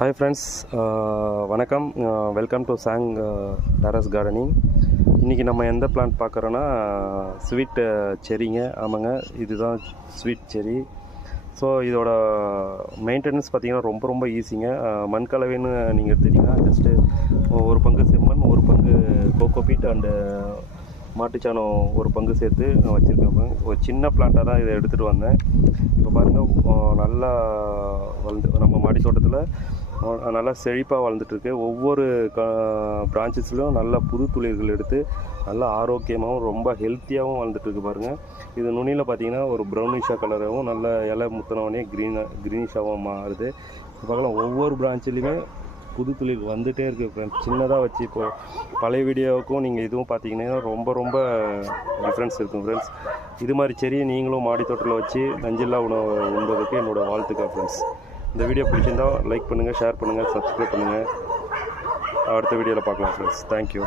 Hi friends, வணக்கம். Welcome to song terrace gardening. இன்றைக்கி நம்ம எந்த பிளான்ட் பார்க்குறோன்னா ஸ்வீட் செரிங்க. ஆமாங்க, இதுதான் ஸ்வீட் செரி. ஸோ இதோட மெயின்டெனன்ஸ் பார்த்திங்கன்னா ரொம்ப ஈஸிங்க. மண் கலவைன்னு நீங்கள் எடுத்துட்டிங்கன்னா ஜஸ்ட்டு ஒரு பங்கு செம்மண், ஒரு பங்கு கோகோபீட் அண்டு மாட்டுச்சாணம் ஒரு பங்கு சேர்த்து நான் வச்சுருக்கேன். ஒரு சின்ன பிளான்ட்டாக தான் இதை எடுத்துகிட்டு வந்தேன். இப்போ பாருங்கள், நல்லா நம்ம மாடி தோட்டத்தில் நல்லா செழிப்பாக வளர்ந்துட்டுருக்கு. ஒவ்வொரு பிரான்ச்சஸ்லையும் நல்ல புது துளிர்கள் எடுத்து நல்லா ஆரோக்கியமாகவும் ரொம்ப ஹெல்த்தியாகவும் வளர்ந்துட்டுருக்கு பாருங்கள். இது நுனியில் பார்த்திங்கன்னா ஒரு ப்ரௌனிஷாக கலராகவும் நல்ல இலை முத்தினவொடனே க்ரீனிஷாகவும் மாறுது. பார்க்கலாம், ஒவ்வொரு பிரான்ச்சிலையுமே புது துளிர் வந்துகிட்டே இருக்குது ஃப்ரெண்ட்ஸ். சின்னதாக வச்சு இப்போது பழைய வீடியோவுக்கும் நீங்கள் இதுவும் பார்த்தீங்கன்னா ரொம்ப டிஃப்ரென்ஸ் இருக்கும் ஃப்ரெண்ட்ஸ். இது மாதிரி செடியை நீங்களும் மாடி தோட்டத்தில் வச்சு நஞ்சில்லா உணவு உண்பதற்கு என்னோடய வாழ்த்துக்கள் ஃப்ரெண்ட்ஸ். இந்த வீடியோ பிடிச்சிருந்தால் லைக் பண்ணுங்கள், ஷேர் பண்ணுங்கள், சப்ஸ்கிரைப் பண்ணுங்கள். அடுத்த வீடியோவில் பார்க்கலாம் ஃப்ரெண்ட்ஸ். தேங்க்யூ.